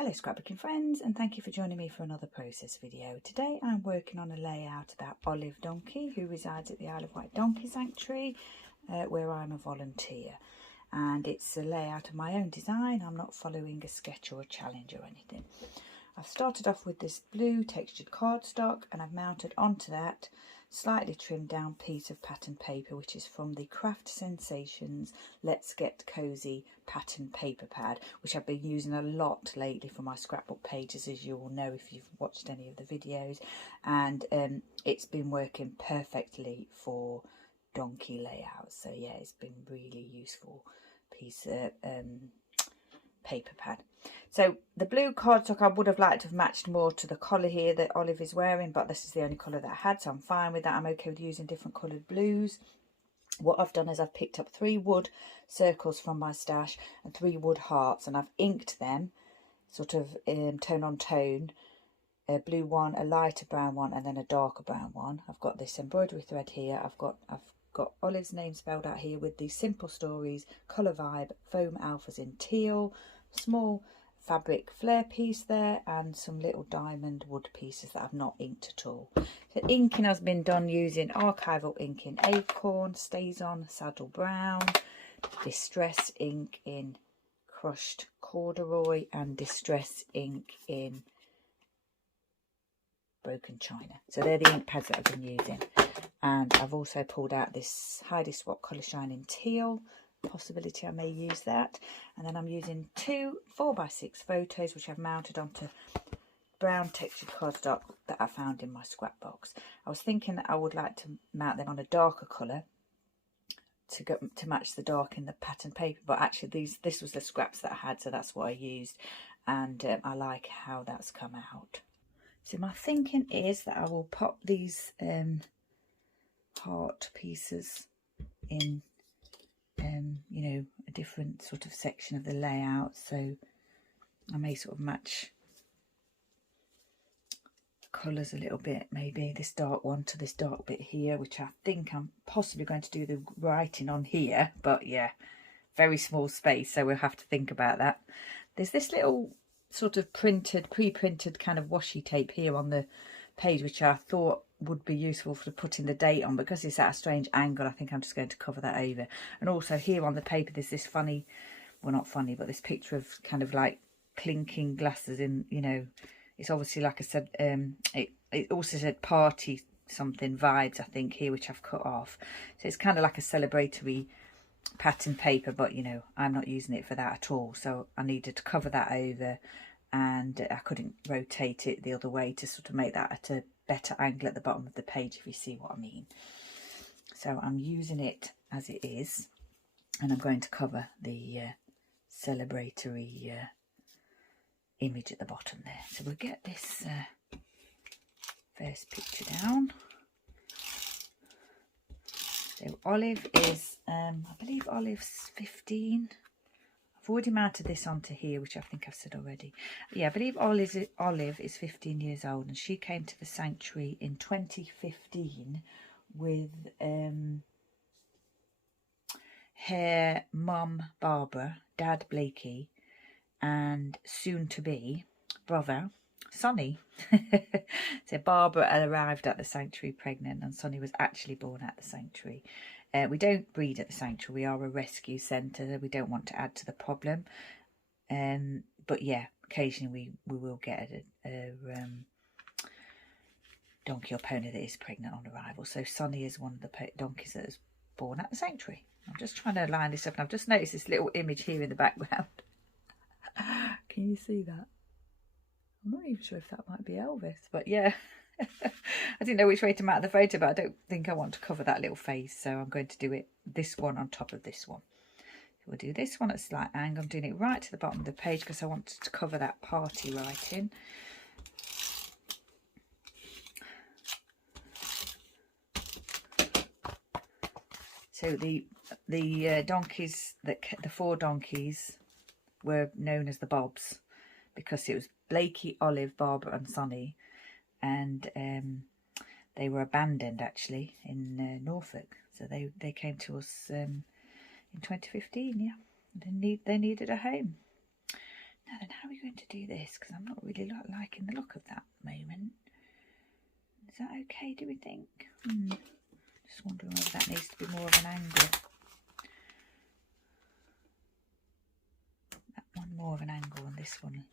Hello scrapbooking friends, and thank you for joining me for another process video. Today I'm working on a layout about Olive Donkey, who resides at the Isle of Wight Donkey Sanctuary, where I'm a volunteer. And it's a layout of my own design. I'm not following a sketch or a challenge or anything. I've started off with this blue textured cardstock, and I've mounted onto that slightly trimmed down piece of pattern paper, which is from the Craft Sensations Let's Get Cozy pattern paper pad, which I've been using a lot lately for my scrapbook pages, as you all know if you've watched any of the videos, and it's been working perfectly for donkey layouts. So yeah, it's been really useful piece of paper pad. So the blue cardstock I would have liked to have matched more to the collar here that Olive is wearing, but this is the only colour that I had, so I'm fine with that. I'm okay with using different coloured blues. What I've done is I've picked up 3 wood circles from my stash and 3 wood hearts, and I've inked them sort of tone on tone, a blue one, a lighter brown one, and then a darker brown one. I've got this embroidery thread here. I've got Olive's name spelled out here with the Simple Stories Colour Vibe Foam Alphas in teal, small fabric flair piece there, and some little diamond wood pieces that I've not inked at all. So inking has been done using archival ink in Acorn, Stays On Saddle Brown, Distress ink in Crushed Corduroy, and Distress ink in Broken China. So they're the ink pads that I've been using. And I've also pulled out this Heidi Swap Colour Shine in teal, possibility I may use that. And then I'm using 2 4x6 photos, which I've mounted onto brown textured cardstock that I found in my scrap box. I was thinking that I would like to mount them on a darker colour to match the dark in the pattern paper, but actually this was the scraps that I had, so that's what I used, and I like how that's come out. So my thinking is that I will pop these heart pieces in you know, a different sort of section of the layout, so I may sort of match the colours a little bit, maybe this dark one to this dark bit here, which I think I'm possibly going to do the writing on here, but yeah, very small space, so we'll have to think about that. There's this little sort of pre-printed kind of washi tape here on the page, which I thought would be useful for putting the date on, because it's at a strange angle. I think I'm just going to cover that over. And also here on the paper there's this funny, well not funny, but this picture of kind of like clinking glasses in, you know, it's obviously, like I said, it also said party something vibes, I think, here, which I've cut off. So it's kind of like a celebratory pattern paper, but you know, I'm not using it for that at all, so I needed to cover that over, and I couldn't rotate it the other way to sort of make that at a better angle at the bottom of the page, if you see what I mean. So I'm using it as it is, and I'm going to cover the celebratory image at the bottom there. So we'll get this first picture down. So Olive is, I believe Olive's 15. I've already mounted this onto here, which I think I've said already. Yeah, I believe Olive is 15 years old, and she came to the sanctuary in 2015 with her mum Barbara, dad Blakey, and soon-to-be brother Sonny. So Barbara arrived at the sanctuary pregnant, and Sonny was actually born at the sanctuary. We don't breed at the sanctuary. We are a rescue centre. We don't want to add to the problem. But yeah, occasionally we will get a donkey or pony that is pregnant on arrival. So Sonny is one of the donkeys that is born at the sanctuary. I'm just trying to line this up, and I've just noticed this little image here in the background. Can you see that? I'm not even sure if that might be Elvis, but yeah. I didn't know which way to mount the photo, but I don't think I want to cover that little face, so I'm going to do this one on top of this one. So we'll do this one at a slight angle. I'm doing it right to the bottom of the page because I wanted to cover that party writing. So the donkeys, the 4 donkeys were known as the Bobs, because it was Blakey, Olive, Barbara and Sonny, and they were abandoned actually in Norfolk. So they came to us in 2015, yeah. They needed a home. Now then, how are we going to do this? Because I'm not really liking the look of that at the moment. Is that okay, do we think? Just wondering whether that needs to be more of an angle. That one more of an angle and this one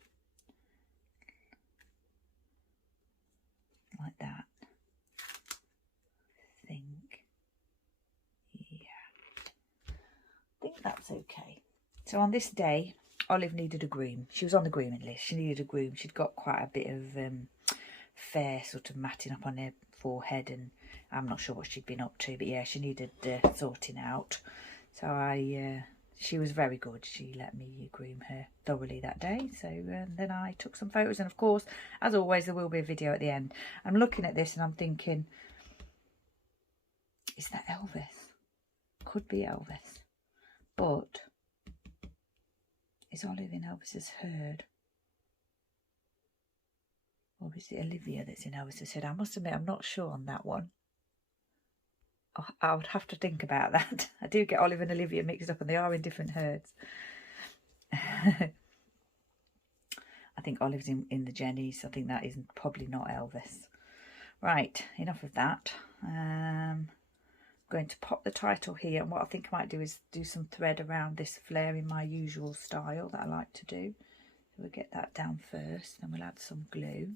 like that. I think. Yeah. I think that's okay. So on this day, Olive needed a groom. She was on the grooming list. She needed a groom. She'd got quite a bit of fair sort of matting up on her forehead, and I'm not sure what she'd been up to, but yeah, she needed sorting out. So she was very good. She let me groom her thoroughly that day. So then I took some photos, and of course, as always, there will be a video at the end. I'm looking at this and I'm thinking, is that Elvis? Could be Elvis, but is Olive in Elvis's herd? Or is it Olivia that's in Elvis's herd? I must admit, I'm not sure on that one. I would have to think about that. I do get Olive and Olivia mixed up, and they are in different herds. I think Olive's in the Jennies. I think that is probably not Elvis. Right, enough of that. Going to pop the title here, and what I think I might do is do some thread around this flare in my usual style that I like to do. So we'll get that down first, then we'll add some glue.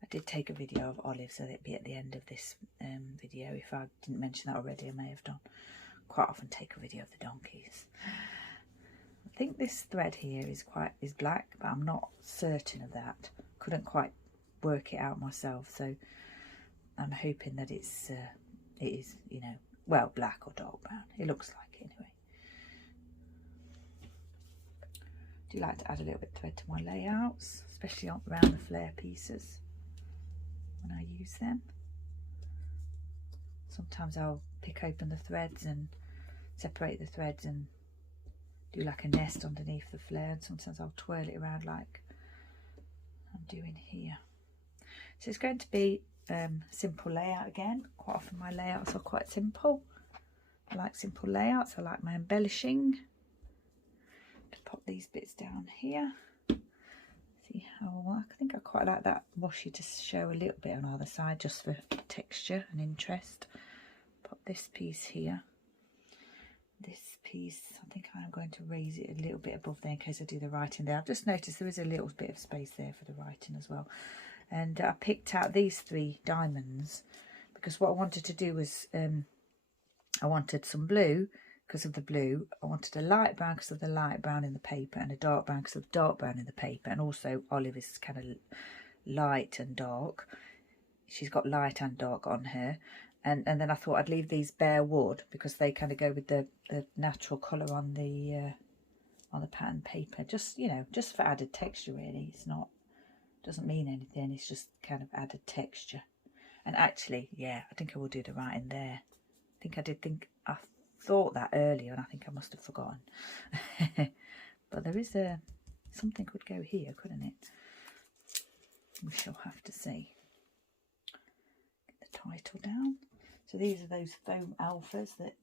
I did take a video of Olive, so it'd be at the end of this video. If I didn't mention that already, I may have done. Quite often take a video of the donkeys. I think this thread here is black, but I'm not certain of that. Couldn't quite work it out myself, so I'm hoping that it is, you know, well, black or dark brown. It looks like it anyway. I do like to add a little bit of thread to my layouts, especially around the flare pieces when I use them. Sometimes I'll pick open the threads and separate the threads and do like a nest underneath the flare, and sometimes I'll twirl it around like I'm doing here. So it's going to be simple layout again. Quite often my layouts are quite simple. I like simple layouts. I like my embellishing. Just pop these bits down here. See how I think I quite like that washi to show a little bit on either side, just for texture and interest. Pop this piece here. This piece, I think I'm going to raise it a little bit above there in case I do the writing there. I've just noticed there is a little bit of space there for the writing as well. And I picked out these 3 diamonds because what I wanted to do was I wanted some blue because of the blue. I wanted a light brown because of the light brown in the paper, and a dark brown because of the dark brown in the paper. And also Olive is kind of light and dark. She's got light and dark on her. And then I thought I'd leave these bare wood because they kind of go with the natural colour on the pattern paper. Just, you know, just for added texture really. It's not, doesn't mean anything. It's just kind of added texture. And actually, yeah, I think I will do the writing there. I thought that earlier, and I think I must have forgotten. But there is something could go here, couldn't it? We shall have to see. Get the title down. So these are those foam alphas that,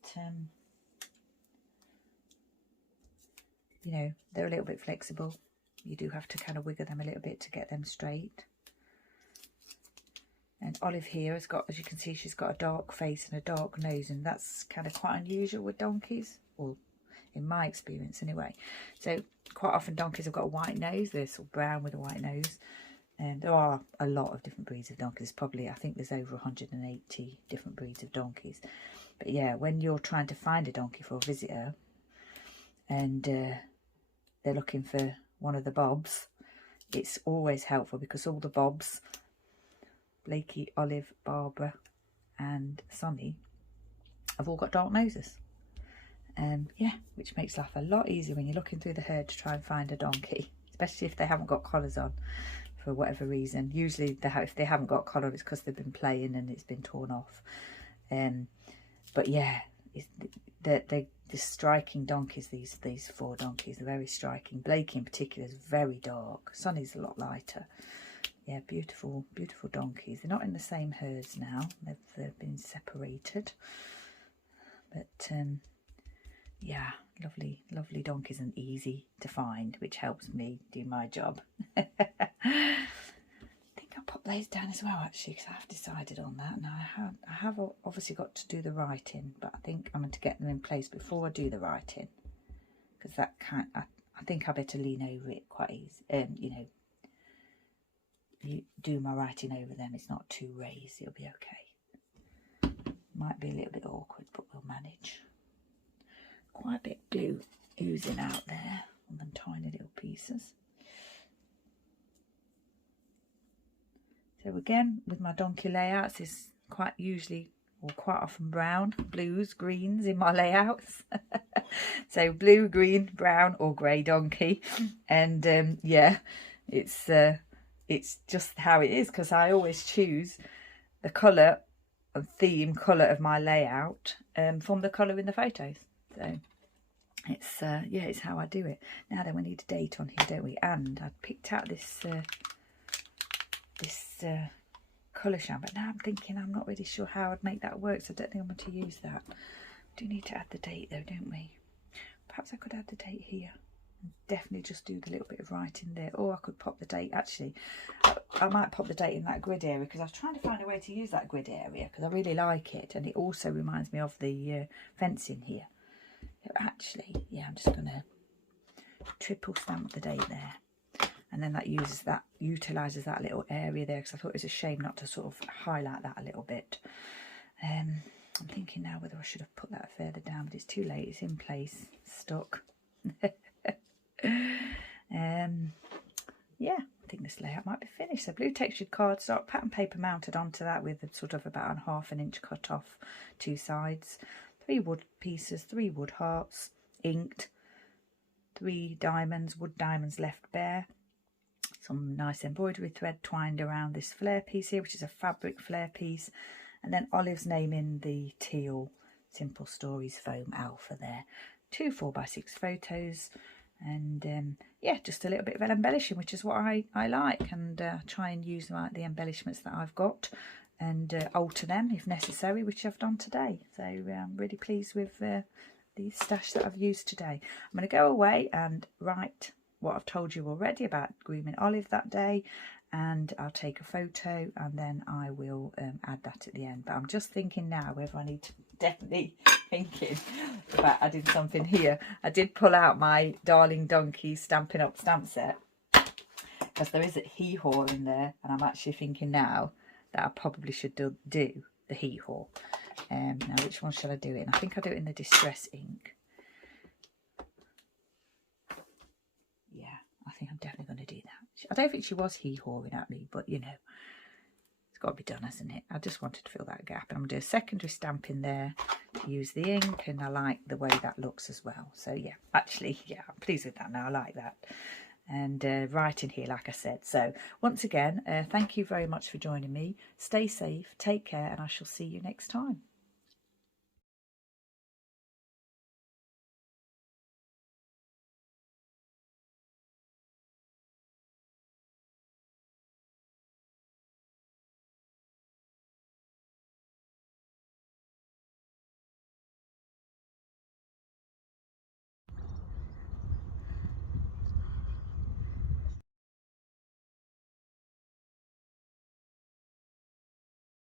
you know, they're a little bit flexible. You do have to kind of wiggle them a little bit to get them straight. And Olive here has got, as you can see, she's got a dark face and a dark nose, and that's kind of quite unusual with donkeys, well, in my experience anyway. So quite often donkeys have got a white nose. They're sort of brown with a white nose. And there are a lot of different breeds of donkeys. Probably, I think there's over 180 different breeds of donkeys. But yeah, when you're trying to find a donkey for a visitor and they're looking for one of the bobs, it's always helpful because all the bobs, Blakey, Olive, Barbara and Sonny, have all got dark noses. Yeah, which makes life a lot easier when you're looking through the herd to try and find a donkey, especially if they haven't got collars on. For whatever reason, usually if they haven't got collar, it's because they've been playing and it's been torn off. But yeah, they're striking donkeys. These 4 donkeys are very striking. Blakey in particular is very dark. Sonny's a lot lighter. Yeah, beautiful, beautiful donkeys. They're not in the same herds now. They've been separated. But yeah, lovely, lovely donkeys and easy to find, which helps me do my job. I think I'll pop those down as well, actually, because I have decided on that. Now, I have obviously got to do the writing, but I think I'm going to get them in place before I do the writing, because that I think I better lean over it quite easy. You know, you do my writing over them. It's not too raised. It'll be okay. Might be a little bit awkward, but we'll manage. Quite a bit of glue oozing out there on them tiny little pieces. So again, with my donkey layouts, it's quite usually or quite often brown, blues, greens in my layouts. So blue, green, brown or grey donkey. And yeah, it's just how it is, because I always choose the colour and theme colour of my layout from the colour in the photos. So it's yeah, it's how I do it. Now then, we need a date on here, don't we? And I picked out this colour sham, but now I'm thinking I'm not really sure how I'd make that work, so I don't think I'm going to use that. Do need to add the date though, don't we? Perhaps I could add the date here. Definitely just do the little bit of writing there, or I could pop the date. Actually, I might pop the date in that grid area, because I was trying to find a way to use that grid area because I really like it, and it also reminds me of the fencing here. So actually, yeah, I'm just going to triple stamp the date there, and then that utilises that little area there, because I thought it was a shame not to sort of highlight that a little bit. I'm thinking now whether I should have put that further down, but it's too late. It's in place, stuck. Yeah, I think this layout might be finished. So blue textured cardstock, pattern paper mounted onto that with a sort of about a ½ inch cut off 2 sides, 3 wood pieces, 3 wood hearts, inked, 3 diamonds, wood diamonds left bare, some nice embroidery thread twined around this flair piece here, which is a fabric flair piece, and then Olive's name in the teal Simple Stories foam alpha there. 2 4x6 photos, and yeah, just a little bit of embellishing, which is what I like, and try and use the embellishments that I've got and alter them if necessary, which I've done today. So I'm really pleased with the stash that I've used today. I'm going to go away and write what I've told you already about grooming Olive that day, and I'll take a photo and then I will add that at the end. But I'm just thinking now whether I need to, definitely thinking about adding something here. I did pull out my Darling Donkey Stampin' Up stamp set, because there is a hee-haw in there, and I'm actually thinking now that I probably should do the hee-haw. Now, which one shall I do it in? I think I'll do it in the Distress ink. Yeah, I think I'm definitely going to do that. I don't think she was hee-hawing at me, but you know, it's got to be done, hasn't it? I just wanted to fill that gap, and I'm going to do a secondary stamp in there to use the ink, and I like the way that looks as well. So yeah, actually, yeah, I'm pleased with that now. I like that. And writing here, like I said. So once again, thank you very much for joining me. Stay safe, take care, and I shall see you next time.